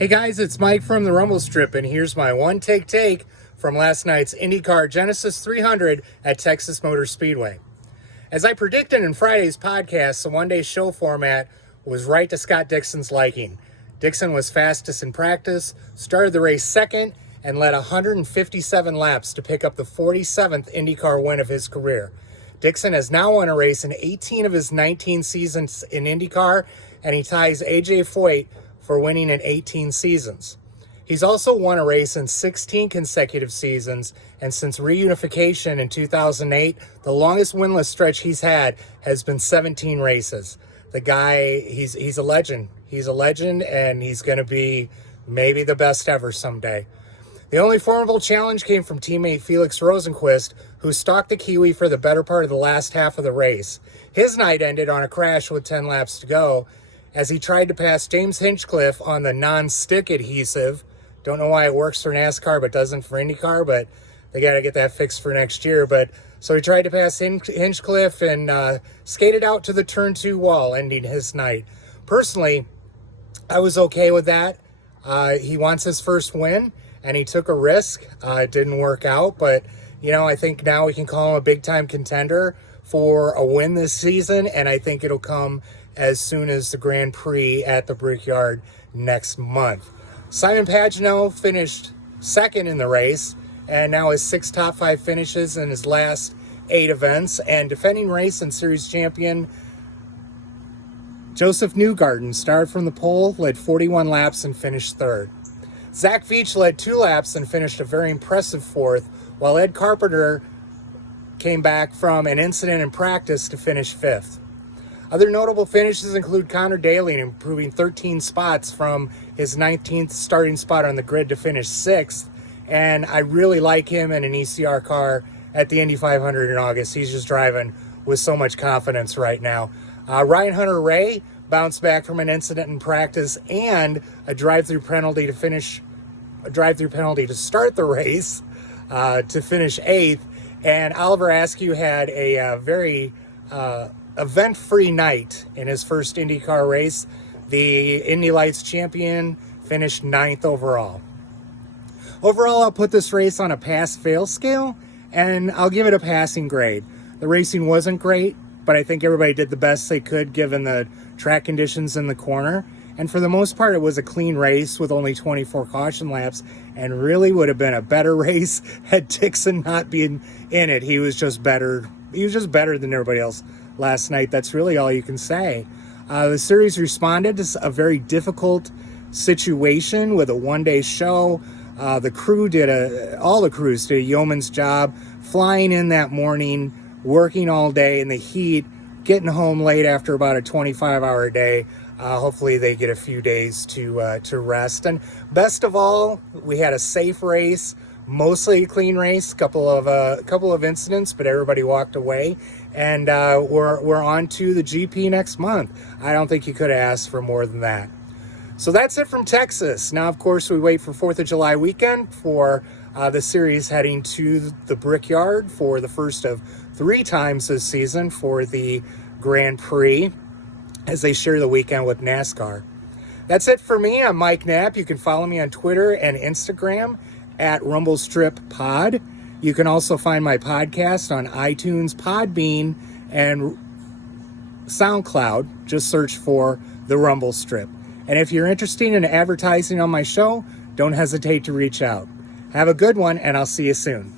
Hey guys, it's Mike from the Rumble Strip, and here's my one-take from last night's IndyCar Genesys 300 at Texas Motor Speedway. As I predicted in Friday's podcast, the one-day show format was right to Scott Dixon's liking. Dixon was fastest in practice, started the race second, and led 157 laps to pick up the 47th IndyCar win of his career. Dixon has now won a race in 18 of his 19 seasons in IndyCar, and he ties A.J. Foyt for winning in 18 seasons. He's also won a race in 16 consecutive seasons, and since reunification in 2008, the longest winless stretch he's had has been 17 races. The guy, he's a legend. He's a legend, and he's going to be maybe the best ever someday. The only formidable challenge came from teammate Felix Rosenqvist, who stalked the Kiwi for the better part of the last half of the race. His night ended on a crash with 10 laps to go, as he tried to pass James Hinchcliffe on the non-stick adhesive. Don't know why it works for NASCAR but doesn't for IndyCar, but they got to get that fixed for next year. But so he tried to pass Hinchcliffe and skated out to the turn 2 wall, ending his night. Personally, I was okay with that. He wants his first win, and he took a risk. It didn't work out, but I think now we can call him a big-time contender for a win this season, and I think it'll come as soon as the Grand Prix at the Brickyard next month. Simon Pagenaud finished second in the race, and now has 6 top 5 finishes in his last 8 events, and defending race and series champion Joseph Newgarden started from the pole, led 41 laps, and finished third. Zach Veach led 2 laps and finished a very impressive 4th, while Ed Carpenter came back from an incident in practice to finish 5th. Other notable finishes include Connor Daly improving 13 spots from his 19th starting spot on the grid to finish 6th, and I really like him in an ECR car at the Indy 500 in August. He's just driving with so much confidence right now. Ryan Hunter-Reay bounced back from an incident in practice and a drive-through penalty to start the race to finish 8th, and Oliver Askew had a very event-free night in his first IndyCar race. The Indy Lights champion finished 9th overall. Overall, I'll put this race on a pass-fail scale, and I'll give it a passing grade. The racing wasn't great, but I think everybody did the best they could given the track conditions in the corner. And for the most part, it was a clean race with only 24 caution laps, and really would have been a better race had Dixon not been in it. He was just better. He was just better than everybody else last night. That's really all you can say. The series responded to a very difficult situation with a one-day show. All the crews did a yeoman's job, flying in that morning, working all day in the heat, getting home late after about a 25-hour day. Hopefully they get a few days to rest. And best of all, we had a safe race, mostly a clean race, couple of incidents, but everybody walked away. And we're on to the GP next month. I don't think you could have asked for more than that. So that's it from Texas. Now, of course, we wait for 4th of July weekend for the series heading to the Brickyard for the first of 3 times this season for the Grand Prix, as they share the weekend with NASCAR. That's it for me. I'm Mike Knapp. You can follow me on Twitter and Instagram at RumbleStripPod. You can also find my podcast on iTunes, Podbean, and SoundCloud. Just search for The Rumble Strip. And if you're interested in advertising on my show, don't hesitate to reach out. Have a good one, and I'll see you soon.